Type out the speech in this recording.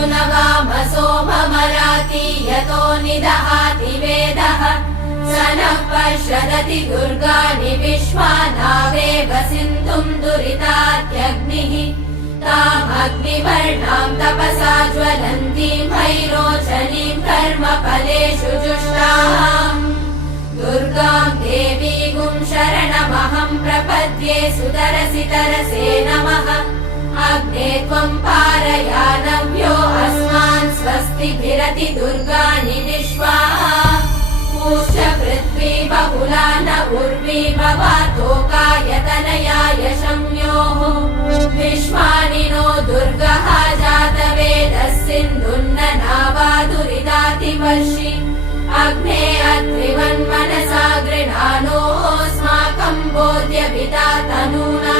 सुनवाम सोममराति यतो निदहाति वेदः स नः पश्यदति दुर्गाणि विश्वानावेव सिन्धुम् दुरितात्यग्निः तामग्निवर्णाम् तपसा ज्वलन्तीम् भैरोचनीम् कर्मफलेषु जुष्टाम् दुर्गाम् देवीगुम् शरणमहम् प्रपद्ये सुतरसि तरसे नमः अग्ने त्वम् पारयानव्यो अस्मान् स्वस्तिभिरति दुर्गाणि विश्वा पूश्च पृथ्वी बहुला न उर्वी भवातोकायतनयाय शम्योः विश्वानि नो दुर्गः जातवेदः सिन्धुन्न नावादुरिदातिवर्षि अग्ने अत्रिवन्मनसा गृणानोऽस्माकम् बोध्यभिता तनूना